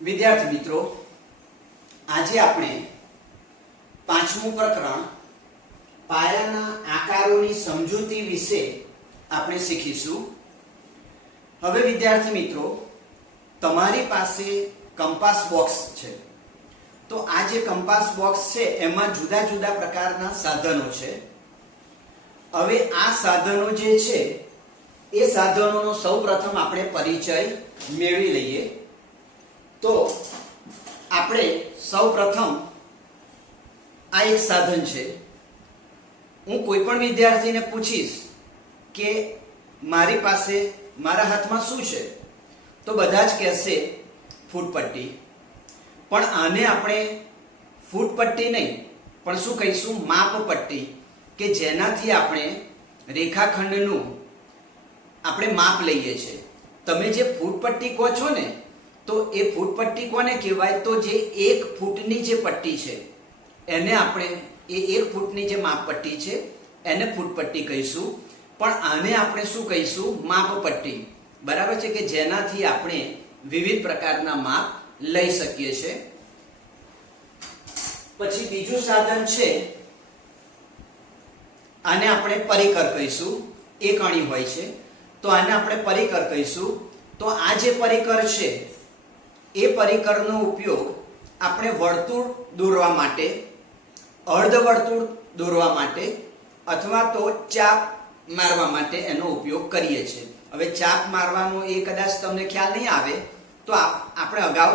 વિદ્યાર્થી મિત્રો, આજે આપણે પાંચમું પ્રકરણ પાયાના આકારોની સમજૂતી વિશે આપણે શીખીશું. હવે વિદ્યાર્થી મિત્રો, તમારી પાસે કંપાસ બોક્સ છે. તો આ જે કંપાસ બોક્સ છે એમાં જુદા જુદા પ્રકારના સાધનો છે. હવે આ સાધનો જે છે એ સાધનોનો સૌપ્રથમ આપણે પરિચય મેળવી લઈએ. તો આપણે સૌપ્રથમ આ એક સાધન છે. હું કોઈ પણ વિદ્યાર્થીને પૂછીશ કે મારી પાસે મારા હાથમાં શું છે, તો બધા જ કહેશે ફૂટપટ્ટી. પણ આને આપણે ફૂટપટ્ટી નહીં પણ શું કહીશું, માપપટ્ટી, કે જેનાથી આપણે રેખાખંડનું આપણે માપ લઈએ છીએ. તમે જે ફૂટપટ્ટી કહો છો ને, તો એ ફૂટપટ્ટી કોને કહેવાય? તો જે 1 ફૂટની જે પટ્ટી છે એને આપણે એ 1 ફૂટની જે માપપટ્ટી છે એને ફૂટપટ્ટી કહીશું. પણ આને આપણે શું કહીશું? માપપટ્ટી. બરાબર છે, કે જેનાથી આપણે વિવિધ પ્રકારના માપ લઈ શકીએ છીએ. પછી બીજું સાધન છે, આને આપણે પરિકર કહીશું. એક અણી હોય છે તો આને આપણે પરિકર કહીશું. તો આ જે પરિકર છે એ પરિકરનો ઉપયોગ આપણે વર્તુળ દોરવા માટે, અર્ધવર્તુળ દોરવા માટે અથવા તો ચાપ મારવા માટે એનો ઉપયોગ કરીએ છીએ. હવે ચાપ મારવાનો એ કદાચ તમને ખ્યાલ નહીં આવે તો આપણે અગાઉ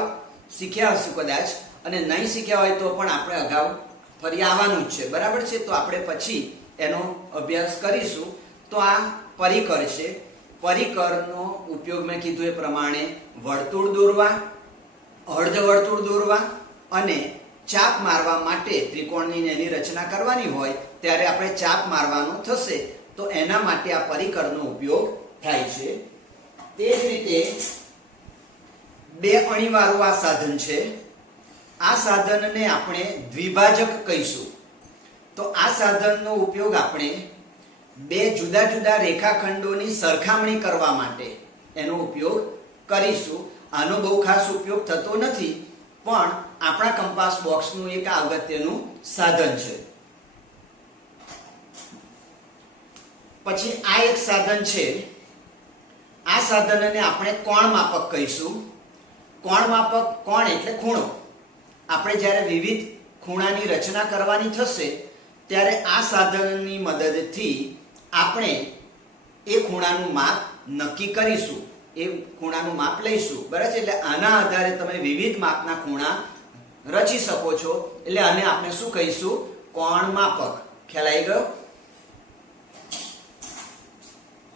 શીખ્યા હશું કદાચ, અને નહીં શીખ્યા હોય તો પણ આપણે અગાઉ ફરી આવવાનું જ છે. બરાબર છે, તો આપણે પછી એનો અભ્યાસ કરીશું. તો આ પરિકર છે. પરિકરનો ઉપયોગ મેં કીધું એ પ્રમાણે વર્તુળ દોરવા, અર્ધવર્તુળ દોરવા અને ચાપ મારવા માટે, ત્રિકોણની એની રચના કરવાની હોય ત્યારે આપણે ચાપ મારવાનું થશે, તો એના માટે આ પરિકરનો ઉપયોગ થાય છે. તે જ રીતે 2 અણીવાળું આ સાધન છે. આ સાધનને આપણે દ્વિભાજક કહીશું. તો આ સાધનનો ઉપયોગ આપણે 2 જુદા જુદા રેખાખંડોની સરખામણી કરવા માટે એનો ઉપયોગ કરીશું. આનો બહુ ખાસ ઉપયોગ થતો નથી, પણ આપણા કંપાસ બોક્સનું એક અગત્યનું સાધન છે. પછી આ એક સાધન છે. આ સાધનને આપણે કોણ માપક કહીશું. કોણ માપક, કોણ એટલે ખૂણો. આપણે જ્યારે વિવિધ ખૂણાની રચના કરવાની થશે ત્યારે આ સાધનની મદદથી આપણે એ ખૂણાનું માપ નક્કી કરીશું, એ ખૂણાનું માપ લઈશું. બરાબર છે, એટલે આના આધારે તમે વિવિધ માપના ખૂણા રચી શકો છો. એટલે આને આપણે શું કહીશું? કોણ માપક. ખ્યાલ આવી ગયો?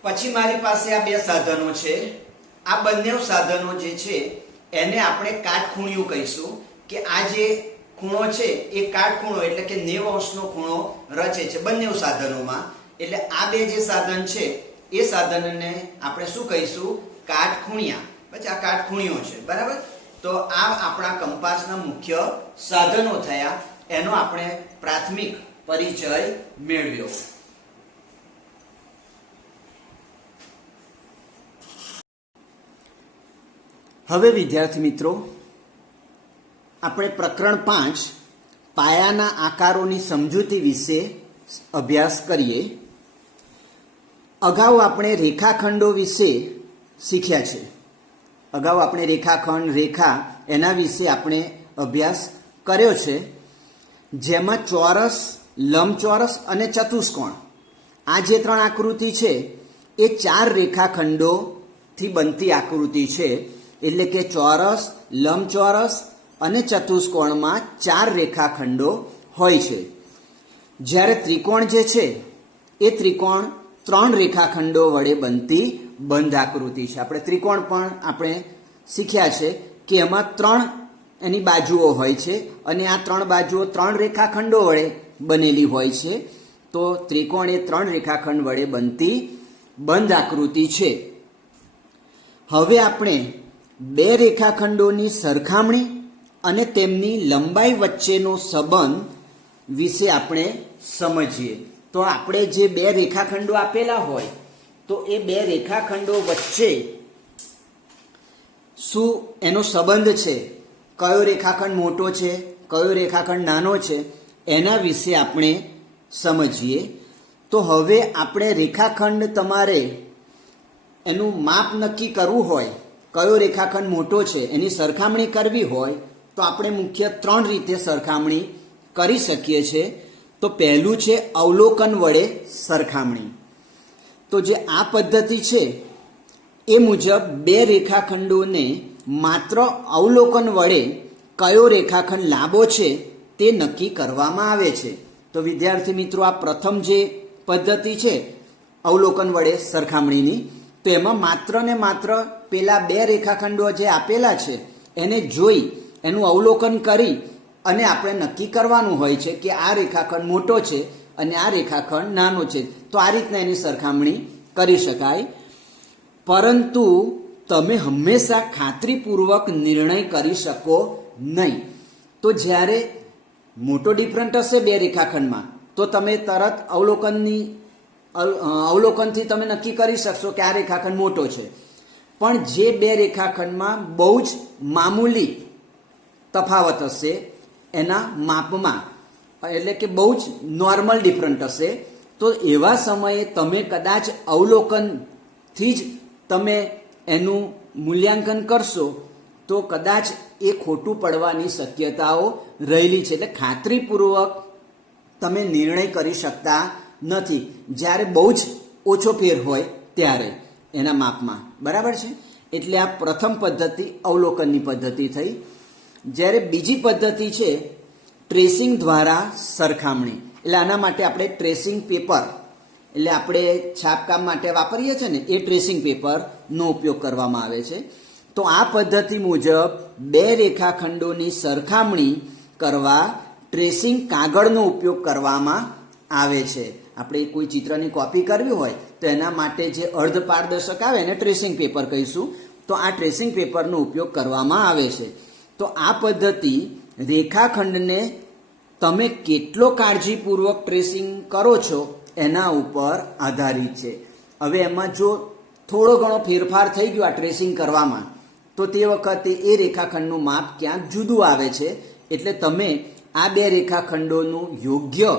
પછી મારી પાસે આ 2 સાધનો છે. આ બંને સાધનો જે છે એને આપણે કાટખૂણિયું કહીશું. કે આ જે ખૂણો છે એ કાટખૂણો એટલે કે 90 અંશનો ખૂણો રચે છે બંને સાધનોમાં. એટલે આ 2 જે સાધન છે એ સાધનને આપણે શું કહીશું? કાટખૂણિયા. પછી આ કાટખૂણિયો છે. બરાબર, તો આ આપણા કંપાસના મુખ્ય સાધનો થયા. એનો આપણે પ્રાથમિક પરિચય મેળવ્યો. હવે વિદ્યાર્થી મિત્રો, આપણે પ્રકરણ 5 પાયાના આકારોની સમજૂતી વિશે અભ્યાસ કરીએ. અગાઉ આપણે રેખાખંડો વિશે શીખ્યા છે. અગાઉ આપણે રેખાખંડ, રેખા એના વિશે આપણે અભ્યાસ કર્યો છે, જેમાં ચોરસ, લંબચોરસ અને ચતુષ્કોણ, આ જે 3 આકૃતિ છે એ 4 રેખાખંડોથી બનતી આકૃતિ છે. એટલે કે ચોરસ, લંબચોરસ અને ચતુષ્કોણમાં 4 રેખાખંડો હોય છે. જ્યારે ત્રિકોણ જે છે એ ત્રિકોણ 3 રેખાખંડો વડે બનતી બંધ આકૃતિ છે. આપણે ત્રિકોણ પણ આપણે શીખ્યા છે કે એમાં 3 એની બાજુઓ હોય છે અને આ 3 બાજુઓ 3 રેખાખંડો વડે બનેલી હોય છે. તો ત્રિકોણ એ 3 રેખાખંડ વડે બનતી બંધ આકૃતિ છે. હવે આપણે 2 રેખાખંડોની સરખામણી અને તેમની લંબાઈ વચ્ચેનો સંબંધ વિશે આપણે સમજીએ. તો આપણે જે 2 રેખાખંડો આપેલા હોય તો એ 2 રેખાખંડો વચ્ચે શું એનો સંબંધ છે, કયો રેખાખંડ મોટો છે, કયો રેખાખંડ નાનો છે, એના વિશે આપણે સમજીએ. તો હવે આપણે રેખાખંડ તમારે એનું માપ નક્કી કરવું હોય, કયો રેખાખંડ મોટો છે એની સરખામણી કરવી હોય તો આપણે મુખ્ય 3 રીતે સરખામણી કરી શકીએ છીએ. તો પહેલું છે અવલોકન વડે સરખામણી. તો જે આ પદ્ધતિ છે એ મુજબ બે રેખાખંડોને માત્ર અવલોકન વડે કયો રેખાખંડ લાંબો છે તે નક્કી કરવામાં આવે છે. તો વિદ્યાર્થી મિત્રો, આ પ્રથમ જે પદ્ધતિ છે અવલોકન વડે સરખામણીની, તો એમાં માત્ર ને માત્ર પેલા બે રેખાખંડો જે આપેલા છે એને જોઈ એનું અવલોકન કરી અને આપણે નક્કી કરવાનું હોય છે કે આ રેખાખંડ મોટો છે અને આ રેખાખંડ નાનો છે. તો આ રીતના એની સરખામણી કરી શકાય. પરંતુ તમે હંમેશા ખાતરીપૂર્વક નિર્ણય કરી શકો નહીં. તો જ્યારે મોટો ડિફરન્ટ હશે બે રેખાખંડમાં તો તમે તરત અવલોકનથી તમે નક્કી કરી શકશો કે આ રેખાખંડ મોટો છે. પણ જે બે રેખાખંડમાં બહુ જ મામૂલી તફાવત હશે એના માપમાં, એટલે કે બહુ જ નોર્મલ ડિફરન્ટ હશે, તો એવા સમયે તમે કદાચ અવલોકનથી જ તમે એનું મૂલ્યાંકન કરશો તો કદાચ એ ખોટું પડવાની શક્યતાઓ રહેલી છે. એટલે ખાતરીપૂર્વક તમે નિર્ણય કરી શકતા નથી જ્યારે બહુ જ ઓછો ફેર હોય ત્યારે એના માપમાં. બરાબર છે? એટલે આ પ્રથમ પદ્ધતિ અવલોકનની પદ્ધતિ થઈ. જ્યારે બીજી પદ્ધતિ છે ટ્રેસિંગ દ્વારા સરખામણી. એટલે આના માટે આપણે ટ્રેસિંગ પેપર, એટલે આપણે છાપકામ માટે વાપરીએ છીએ ને એ ટ્રેસિંગ પેપરનો ઉપયોગ કરવામાં આવે છે. તો આ પદ્ધતિ મુજબ બે રેખાખંડોની સરખામણી કરવા ટ્રેસિંગ કાગળનો ઉપયોગ કરવામાં આવે છે. આપણે કોઈ ચિત્રની કોપી કરવી હોય તો એના માટે જે અર્ધ પારદર્શક આવે એને ટ્રેસિંગ પેપર કહીશું. તો આ ટ્રેસિંગ પેપરનો ઉપયોગ કરવામાં આવે છે. તો આ પદ્ધતિ રેખાખંડને તમે કેટલો કાળજીપૂર્વક ટ્રેસિંગ કરો છો એના ઉપર આધારિત છે. હવે એમાં જો થોડો ઘણો ફેરફાર થઈ ગયો આ ટ્રેસિંગ કરવામાં તો તે વખતે એ રેખાખંડનું માપ ક્યાંક જુદું આવે છે. એટલે તમે આ બે રેખાખંડોનું યોગ્ય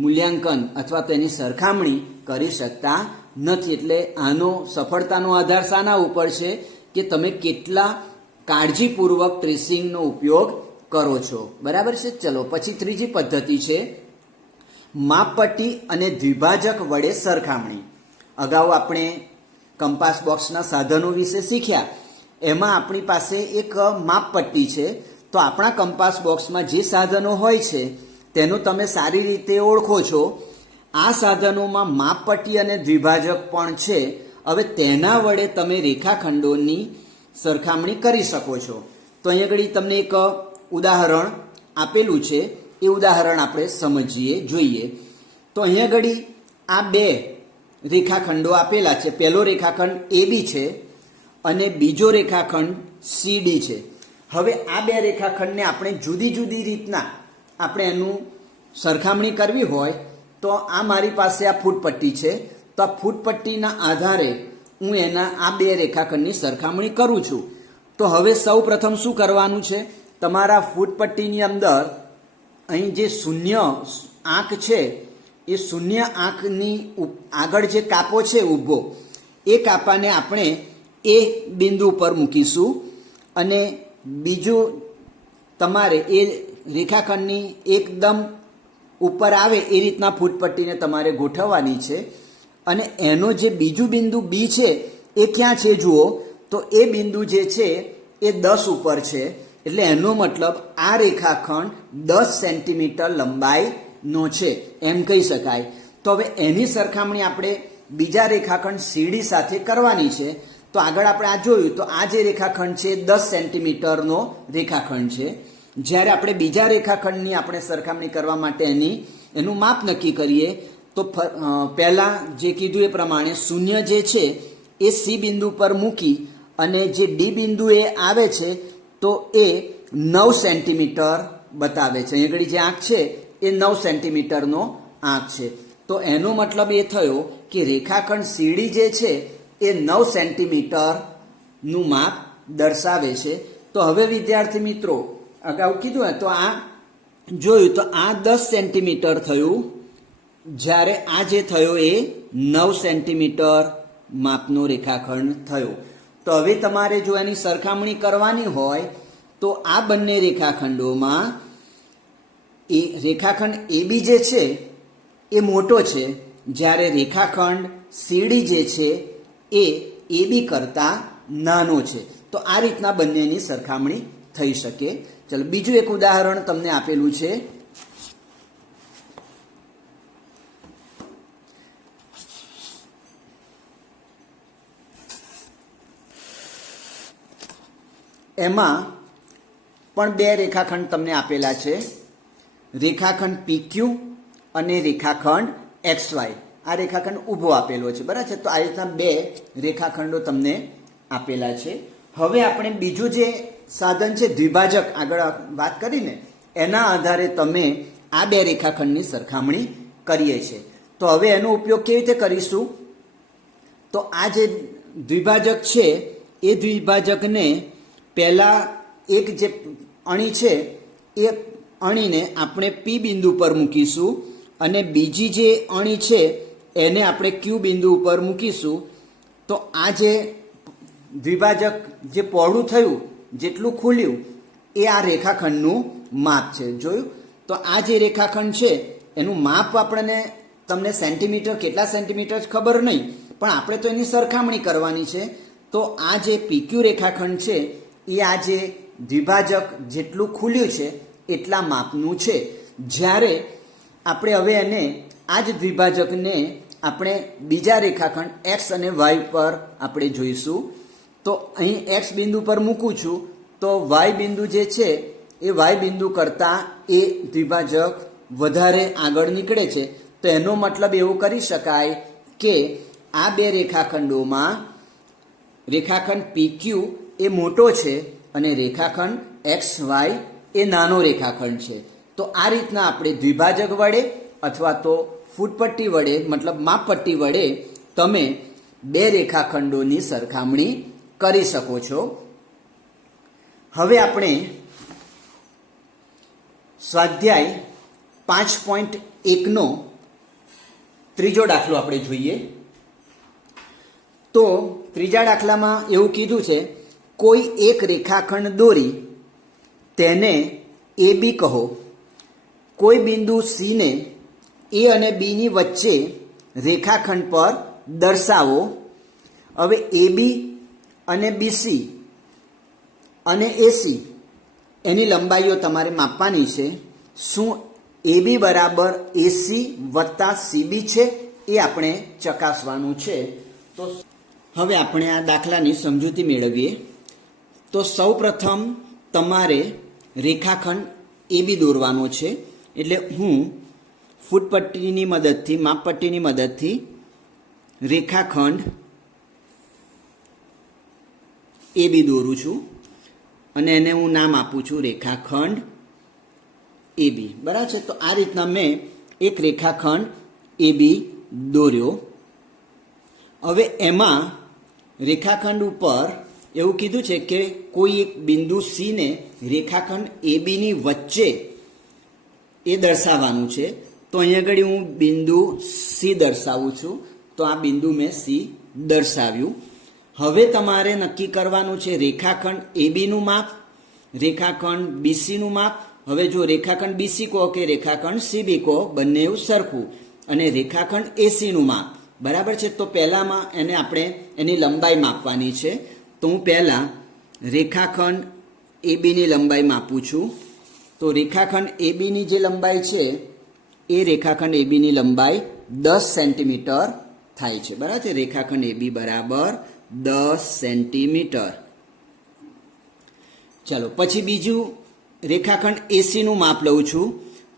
મૂલ્યાંકન અથવા તેની સરખામણી કરી શકતા નથી. એટલે આનો સફળતાનો આધાર શાના ઉપર છે કે તમે કેટલા કાળજીપૂર્વક ટ્રેસિંગનો ઉપયોગ કરો છો. બરાબર છે? ચલો પછી ત્રીજી પદ્ધતિ છે માપપટ્ટી અને દ્વિભાજક વડે સરખામણી. અગાઉ આપણે કંપાસ બોક્સના સાધનો વિશે શીખ્યા. એમાં આપણી પાસે એક માપપટ્ટી છે. તો આપણા કંપાસ બોક્સમાં જે સાધનો હોય છે તેનું તમે સારી રીતે ઓળખો છો. આ સાધનોમાં માપપટ્ટી અને દ્વિભાજક પણ છે. હવે તેના વડે તમે રેખાખંડોની સરખામણી કરી શકો છો. તો અહીં આગળ તમને એક ઉદાહરણ આપેલું છે, એ ઉદાહરણ આપણે સમજીએ, જોઈએ. તો અહીં આગળ આ બે રેખાખંડો આપેલા છે. પહેલો રેખાખંડ AB છે અને બીજો રેખાખંડ CD છે. હવે આ બે રેખાખંડને આપણે જુદી જુદી રીતના આપણે એનું સરખામણી કરવી હોય તો આ મારી પાસે આ ફૂટપટ્ટી છે. તો આ ફૂટપટ્ટીના આધારે હું એના આ બે રેખાખંડની સરખામણી કરું છું. તો હવે સૌ પ્રથમ શું કરવાનું છે, તમારા ફૂટપટ્ટીની અંદર અહીં જે શૂન્ય આંક છે એ શૂન્ય આંકની આગળ જે કાપો છે ઊભો, એ કાપાને આપણે એ બિંદુ પર મૂકીશું અને બીજું તમારે એ રેખાખંડની એકદમ ઉપર આવે એ રીતના ફૂટપટ્ટીને તમારે ગોઠવવાની છે. અને એનો જે બીજું બિંદુ B છે એ ક્યાં છે જુઓ, તો એ બિંદુ જે છે એ 10 ઉપર છે. એટલે એનો મતલબ આ રેખાખંડ 10 સેન્ટીમીટર લંબાઈનો છે એમ કહી શકાય. તો હવે એની સરખામણી આપણે બીજા રેખાખંડ CD સાથે કરવાની છે. તો આગળ આપણે આ જોયું તો આ જે રેખાખંડ છે 10 સેન્ટીમીટરનો રેખાખંડ છે. જ્યારે આપણે બીજા રેખાખંડની આપણે સરખામણી કરવા માટે એનું માપ નક્કી કરીએ તો પહેલાં જે કીધું એ પ્રમાણે શૂન્ય જે છે એ C બિંદુ પર મૂકી અને જે D બિંદુ એ આવે છે તો એ 9 સેન્ટીમીટર બતાવે છે. અહીં આગળ જે આંક છે એ 9 સેન્ટીમીટરનો આંક છે. તો એનો મતલબ એ થયો કે રેખાખંડ CD જે છે એ 9 સેન્ટીમીટરનું માપ દર્શાવે છે. તો હવે વિદ્યાર્થી મિત્રો અગાઉ કીધું ને તો આ જોયું તો આ 10 સેન્ટીમીટર થયું, જ્યારે આ જે થયો એ 9 સેન્ટીમીટર માપનો રેખાખંડ થયો. તો હવે તમારે જો એની સરખામણી કરવાની હોય તો આ બંને રેખાખંડોમાં એ રેખાખંડ એબી જે છે એ મોટો છે, જ્યારે રેખાખંડ સીડી જે છે એ એબી કરતાં નાનો છે. તો આ રીતના બંનેની સરખામણી થઈ શકે. ચલો બીજું એક ઉદાહરણ તમને આપેલું છે. એમાં પણ બે રેખાખંડ તમને આપેલા છે, રેખાખંડ PQ અને રેખાખંડ XY. આ રેખાખંડ ઊભો આપેલો છે, બરાબર છે. તો આ રીતના બે રેખાખંડો તમને આપેલા છે. હવે આપણે બીજું જે સાધન છે દ્વિભાજક, આગળ વાત કરીને એના આધારે તમે આ બે રેખાખંડની સરખામણી કરીએ છીએ. તો હવે એનો ઉપયોગ કેવી રીતે કરીશું? તો આ જે દ્વિભાજક છે એ દ્વિભાજકને પહેલા એક જે અણી છે એ અણીને આપણે P બિંદુ પર મૂકીશું અને બીજી જે અણી છે એને આપણે Q બિંદુ ઉપર મૂકીશું. તો આ જે દ્વિભાજક જે પહોળું થયું, જેટલું ખુલ્યું, એ આ રેખાખંડનું માપ છે. જોયું? તો આ જે રેખાખંડ છે એનું માપ આપણને તમને સેન્ટીમીટર, કેટલા સેન્ટીમીટર ખબર નહીં, પણ આપણે તો એની સરખામણી કરવાની છે. તો આ જે PQ રેખાખંડ છે એ આ જે દ્વિભાજક જેટલું ખુલ્યું છે એટલા માપનું છે. જ્યારે આપણે હવે એને આ જ દ્વિભાજકને આપણે બીજા રેખાખંડ X અને Y પર આપણે જોઈશું. તો અહીં X બિંદુ પર મૂકું છું તો Y બિંદુ જે છે એ Y બિંદુ કરતાં એ દ્વિભાજક વધારે આગળ નીકળે છે. તો એનો મતલબ એવું કરી શકાય કે આ બે રેખાખંડોમાં રેખાખંડ PQ એ મોટો છે અને રેખાખંડ XY એ નાનો રેખાખંડ છે. તો આ રીતના આપણે દ્વિભાજક વડે અથવા તો ફૂટપટ્ટી વડે, મતલબ માપપટ્ટી વડે તમે બે રેખાખંડોની સરખામણી કરી શકો છો. હવે આપણે સ્વાધ્યાય 5.1 ત્રીજો દાખલો આપણે જોઈએ. તો ત્રીજા દાખલામાં એવું કીધું છે, કોઈ એક રેખાખંડ દોરી તેને AB કહો, કોઈ બિંદુ C ને A અને B ની વચ્ચે રેખાખંડ પર દર્શાવો. હવે AB અને BC અને AC એની લંબાઈઓ તમારે માપવાની છે. શું AB બરાબર AC વત્તા CB છે એ આપણે ચકાસવાનું છે. તો હવે આપણે આ દાખલાની સમજૂતી મેળવીએ. તો સૌપ્રથમ તમારે રેખાખંડ AB દોરવાનો છે. એટલે હું ફૂટપટ્ટીની મદદથી, માપપટ્ટીની મદદથી રેખાખંડ AB દોરું છું અને એને હું નામ આપું છું રેખાખંડ AB. બરાબર છે. તો આ રીતના મેં એક રેખાખંડ AB દોર્યો. હવે એમાં રેખાખંડ ઉપર એવું કીધું છે કે કોઈ એક બિંદુ C ને રેખાખંડ AB ની વચ્ચે એ દર્શાવવાનું છે. તો અહીંયા આગળ હું બિંદુ C દર્શાવું છું. તો આ બિંદુ મેં C દર્શાવ્યું. હવે તમારે નક્કી કરવાનું છે રેખાખંડ AB નું માપ, રેખાખંડ BC નું માપ. હવે જો રેખાખંડ BC કહો કે રેખાખંડ CB કહો, બંને એવું સરખું, અને રેખાખંડ AC નું માપ. બરાબર છે. તો પહેલામાં એને આપણે એની લંબાઈ માપવાની છે. તો હું પહેલાં રેખાખંડ AB ની લંબાઈ માપું છું. તો રેખાખંડ AB ની જે લંબાઈ છે એ રેખાખંડ AB ની લંબાઈ 10 સેન્ટીમીટર થાય છે. બરાબર છે. રેખાખંડ AB બરાબર 10 સેન્ટીમીટર. ચાલો પછી બીજું રેખાખંડ AC નું માપ લઉં છું.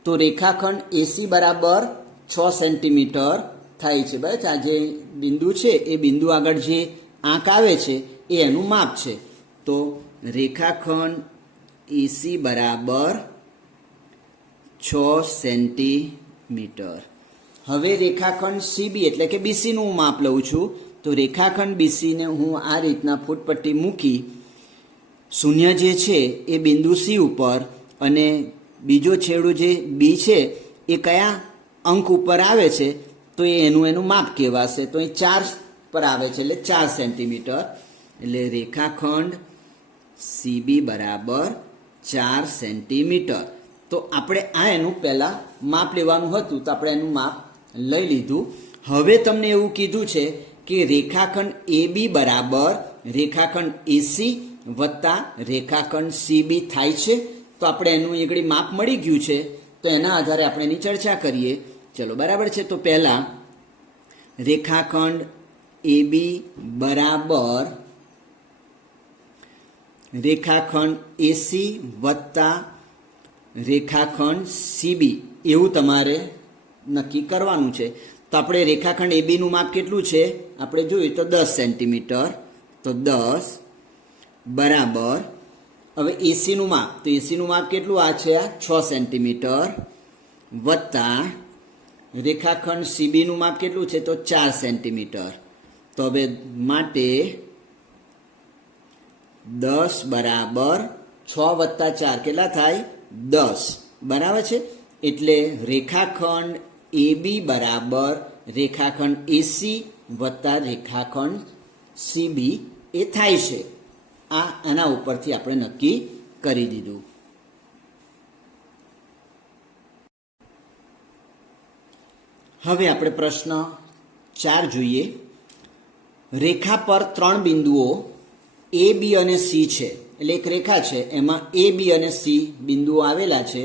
તો રેખાખંડ AC બરાબર 6 સેન્ટીમીટર થાય છે. બરાબર છે. આ જે બિંદુ છે એ બિંદુ આગળ જે આંક આવે છે એ એનું માપ છે. તો રેખાખંડ AC બરાબર 6 સેન્ટીમીટર. હવે રેખાખંડ CB એટલે કે BC નું માપ લઉં છું. તો રેખાખંડ BC ને હું આ રીતના ફૂટપટ્ટી મૂકી શૂન્ય જે છે એ બિંદુ સી ઉપર અને બીજો છેડો જે બી છે એ કયા અંક ઉપર આવે છે તો એનું માપ કહેવાશે. તો એ 4 પર આવે છે એટલે 4 સેન્ટીમીટર. એટલે રેખાખંડ સીબી બરાબર 4 સેન્ટીમીટર. તો આપણે એનું પહેલાં માપ લેવાનું હતું તો આપણે એનું માપ લઈ લીધું. હવે તમને એવું કીધું છે કે રેખાખંડ એ બી બરાબર રેખાખંડ એસી વત્તા રેખાખંડ સીબી થાય છે. તો આપણે એનું આગળ માપ મળી ગયું છે તો એના આધારે આપણે એની ચર્ચા કરીએ. ચલો બરાબર છે. તો પહેલાં રેખાખંડ એ બી બરાબર રેખાખંડ એસી વત્તા રેખાખંડ સીબી એવું તમારે નક્કી કરવાનું છે. તો આપણે રેખાખંડ એબીનું માપ કેટલું છે આપણે જોયું તો 10 સેન્ટીમીટર. તો 10 બરાબર હવે એસીનું માપ તો એસીનું માપ કેટલું આ છે 6 સેન્ટીમીટર વત્તા રેખાખંડ સીબીનું માપ કેટલું છે તો 4 સેન્ટીમીટર. તો હવે માટે 10 બરાબર 6 વત્તા 4 કેટલા થાય 10 બરાબર છે. એટલે રેખાખંડ એ બી બરાબર રેખાખંડ એસી વત્તા રેખાખંડ સીબી એ થાય છે. આના ઉપરથી આપણે નક્કી કરી દીધું. હવે આપણે પ્રશ્ન 4 જોઈએ. રેખા પર 3 બિંદુઓ એ બી અને સી છે. એટલે એક રેખા છે એમાં એ બી અને સી બિંદુઓ આવેલા છે.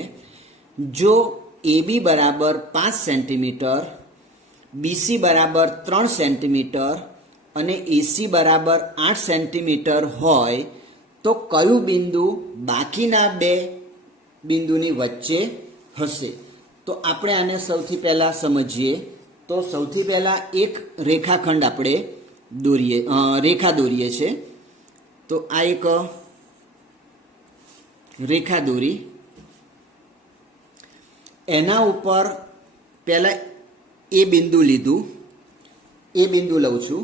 જો એ બી બરાબર 5 સેન્ટીમીટર, બીસી બરાબર 3 સેન્ટીમીટર અને એસી બરાબર 8 સેન્ટીમીટર હોય તો કયું બિંદુ બાકીના 2 બિંદુની વચ્ચે હશે? તો આપણે આને સૌથી પહેલાં સમજીએ. તો સૌથી પહેલાં એક રેખાખંડ આપણે રેખા દોરીએ છે. તો આ એક રેખા દોરી, એના ઉપર પહેલાં એ બિંદુ લીધું, એ બિંદુ લઉં છું.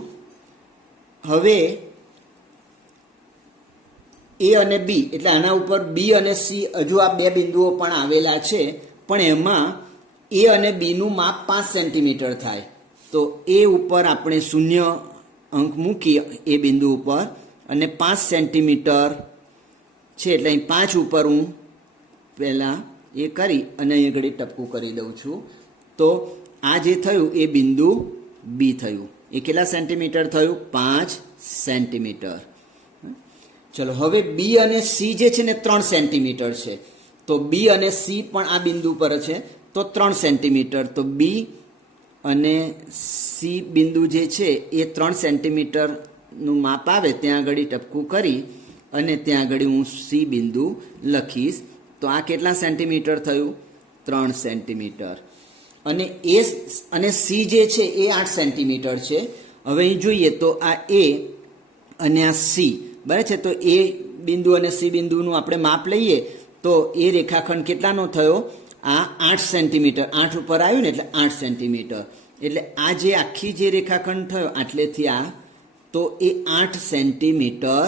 હવે એ અને બી એટલે આના ઉપર બી અને સી હજુ આ 2 બિંદુઓ પણ આવેલા છે પણ એમાં એ અને બીનું માપ 5 સેન્ટીમીટર થાય. તો એ ઉપર આપણે 0 અંક મૂકી એ બિંદુ ઉપર અને 5 સેન્ટીમીટર છે એટલે અહીં 5 ઉપર હું પહેલાં એ કરી અને અહીં આગળ ટપકું કરી દઉં છું. તો આ જે થયું એ બિંદુ બી થયું. એ કેટલા સેન્ટીમીટર થયું 5 સેન્ટીમીટર. ચલો હવે બી અને સી જે છે ને 3 સેન્ટીમીટર છે. તો બી અને સી પણ આ બિંદુ પર છે તો 3 સેન્ટીમીટર. તો બી અને સી બિંદુ જે છે એ 3 સેન્ટીમીટરનું માપ આવે ત્યાં આગળ ટપકું કરી અને ત્યાં આગળ હું સી બિંદુ લખીશ. તો આ કેટલા સેન્ટીમીટર થયું 3 સેન્ટીમીટર. અને એ અને સી જે છે એ 8 સેન્ટીમીટર છે. હવે અહીં જોઈએ તો આ એ અને આ સી બરાબર છે. તો એ બિંદુ અને સી બિંદુનું આપણે માપ લઈએ તો એ રેખાખંડ કેટલાનો થયો આ 8 સેન્ટીમીટર. 8 ઉપર આવ્યું ને એટલે 8 સેન્ટીમીટર. એટલે આ જે આખી જે રેખાખંડ થયો આટલેથી આ તો એ 8 સેન્ટીમીટર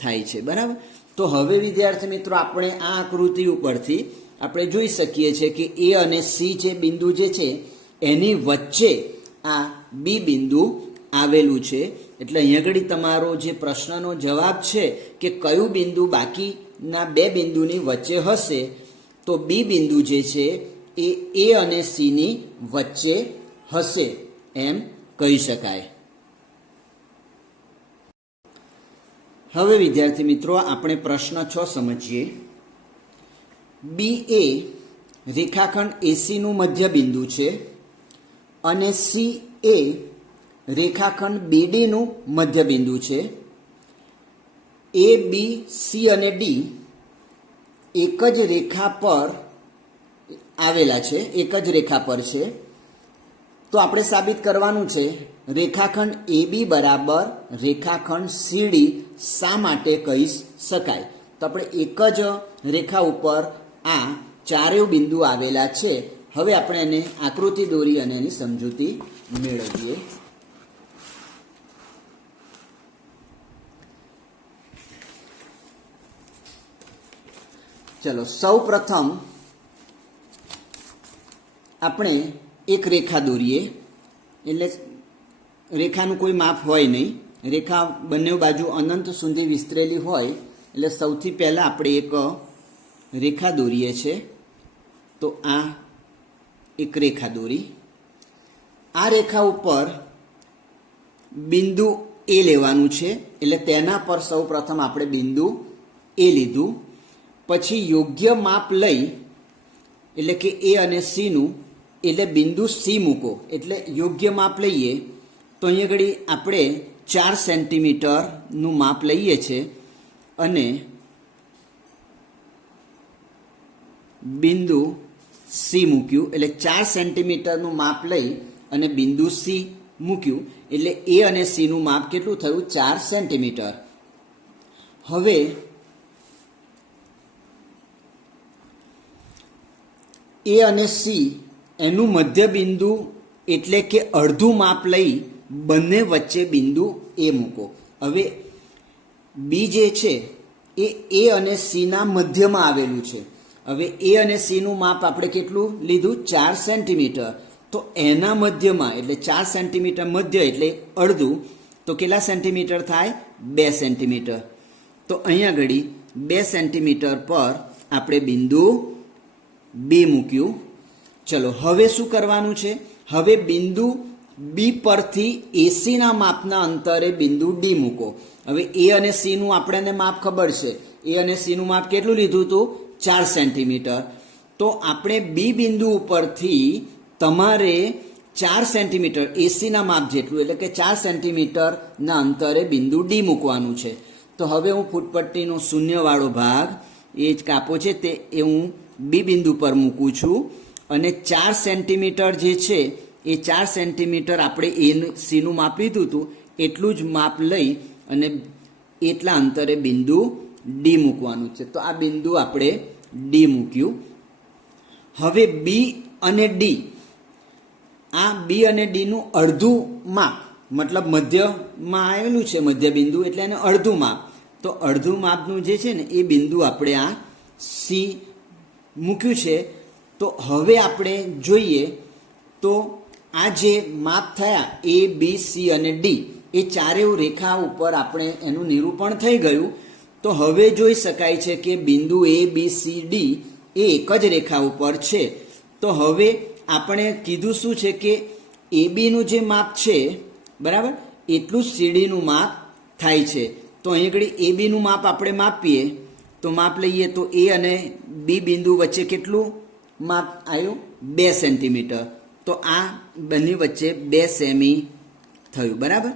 થાય છે બરાબર. તો હવે વિદ્યાર્થી મિત્રો આપણે આ આકૃતિ ઉપરથી આપણે જોઈ શકીએ છીએ કે એ અને સી જે બિંદુ જે છે એની વચ્ચે આ બી બિંદુ આવેલું છે. એટલે અહીંયા આગળ તમારો જે પ્રશ્નનો જવાબ છે કે કયું બિંદુ બાકીના 2 બિંદુની વચ્ચે હશે તો બી બિંદુ જે છે એ અને સીની વચ્ચે હશે એમ કહી શકાય. હવે વિદ્યાર્થી મિત્રો આપણે પ્રશ્ન 6 સમજીએ. બી એ રેખાખંડ એસીનું મધ્ય બિંદુ છે અને સી એ રેખાખંડ બીડીનું મધ્ય બિંદુ છે. એ બી સી અને ડી એક જ રેખા પર આવેલા છે, એક જ રેખા પર છે. તો આપણે સાબિત કરવાનું છે રેખાખંડ એ બી બરાબર રેખાખંડ સીડી શા માટે કહી શકાય. તો આપણે એક જ રેખા ઉપર આ 4 બિંદુ આવેલા છે. હવે આપણે એને આકૃતિ દોરી અને એની સમજૂતી મેળવીએ. ચલો સૌ પ્રથમ આપણે એક રેખા દોરીએ. એટલે રેખાનું કોઈ માપ હોય નહીં, રેખા બંને બાજુ અનંત સુધી વિસ્તરેલી હોય. એટલે સૌથી પહેલાં આપણે એક રેખા દોરીએ છીએ. તો આ એક રેખા દોરી. આ રેખા ઉપર બિંદુ એ લેવાનું છે. એટલે તેના પર સૌ પ્રથમ આપણે બિંદુ એ લીધું. પછી યોગ્ય માપ લઈ, એટલે કે એ અને સીનું, એટલે બિંદુ સી મૂકો. એટલે યોગ્ય માપ લઈએ તો અહીંયા આગળ આપણે 4 સેન્ટીમીટરનું માપ લઈએ છીએ અને બિંદુ સી મૂક્યું. એટલે 4 સેન્ટીમીટરનું માપ લઈ અને બિંદુ સી મૂક્યું. એટલે એ અને સીનું માપ કેટલું થયું? 4 સેન્ટીમીટર. હવે એ અને સી એનું મધ્ય બિંદુ એટલે કે અડધું માપ લઈ બંને વચ્ચે બિંદુ એ મૂકો. હવે બી જે છે એ અને સીના મધ્યમાં આવેલું છે. હવે એ અને સીનું માપ આપણે કેટલું લીધું? 4 સેન્ટીમીટર. તો એના મધ્યમાં એટલે 4 સેન્ટીમીટર મધ્ય એટલે અડધું, તો કેટલા સેન્ટીમીટર થાય? 2 સેન્ટીમીટર. તો અહીંયા આગળ 2 સેન્ટીમીટર પર આપણે બિંદુ બી મૂક્યું. ચલો હવે શું કરવાનું છે? હવે બિંદુ બી પરથી એસીના માપના અંતરે બિંદુ ડી મૂકો. હવે એ અને સીનું આપણને માપ ખબર છે. એ અને સીનું માપ કેટલું લીધું હતું? 4 સેન્ટીમીટર. તો આપણે બી બિંદુ ઉપરથી તમારે 4 સેન્ટીમીટર એસીના માપ જેટલું એટલે કે 4 સેન્ટીમીટરના અંતરે બિંદુ ડી મૂકવાનું છે. તો હવે હું ફૂટપટ્ટીનો શૂન્યવાળો ભાગ એ જ કાપો છે તે એ હું બી બિંદુ પર મૂકું છું અને 4 સેન્ટીમીટર જે છે એ 4 સેન્ટીમીટર આપણે એ સીનું માપ લીધું હતું એટલું જ માપ લઈ અને એટલા અંતરે બિંદુ ડી મૂકવાનું છે. તો આ બિંદુ આપણે ડી મૂક્યું. હવે બી અને ડી, આ બી અને ડીનું અડધું માપ, મતલબ મધ્યમાં આવેલું છે મધ્ય બિંદુ એટલે એને અડધું માપ. તો અડધું માપનું જે છે ને એ બિંદુ આપણે આ સી મૂક્યું છે. તો હવે આપણે જોઈએ તો આ જે માપ થયા એ બી સી અને ડી એ ચારેય રેખા ઉપર આપણે એનું નિરૂપણ થઈ ગયું. તો હવે જોઈ શકાય છે કે બિંદુ એ બી સી ડી એ એક જ રેખા ઉપર છે. તો હવે આપણે કીધું શું છે કે એ બીનું જે માપ છે બરાબર એટલું જ સીડીનું માપ થાય છે. તો અહીં આગળ એ બીનું માપ આપણે માપીએ તો માપ લઈએ તો એ અને બી બિંદુ વચ્ચે કેટલું માપ આવ્યું? 2 સેન્ટીમીટર. તો આ બંને વચ્ચે 2 સેમી થયું બરાબર.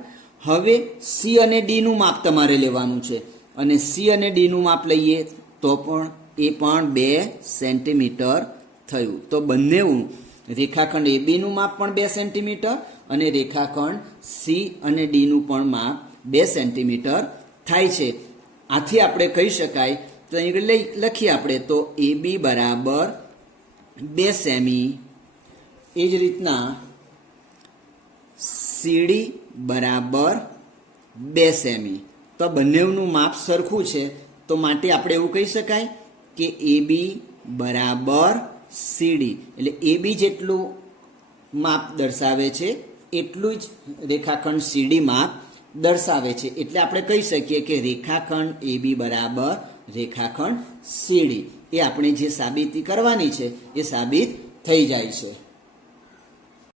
હવે સી અને ડીનું માપ તમારે લેવાનું છે અને સી અને ડીનું માપ લઈએ તો પણ એ પણ 2 સેન્ટીમીટર થયું. તો બંને રેખાખંડ એ બીનું માપ પણ 2 સેન્ટીમીટર અને રેખાખંડ સી અને ડીનું પણ માપ 2 સેન્ટીમીટર થાય છે. આથી આપણે કહી શકાય તો અહીં લખીએ આપણે તો એ બી બરાબર 2 સેમી. એ જ રીતના સીડી બરાબર 2 સેમી. તો બંનેનું માપ સરખું છે તો માટે આપણે એવું કહી શકાય કે એ બી બરાબર સીડી. એટલે એ બી જેટલું માપ દર્શાવે છે એટલું જ રેખાખંડ સીડી માપ દર્શાવે છે. એટલે આપણે કહી શકીએ કે રેખાખંડ એ બી બરાબર રેખાખંડ સીડી. એ આપણે જે સાબિતી કરવાની છે એ સાબિત થઈ જાય છે.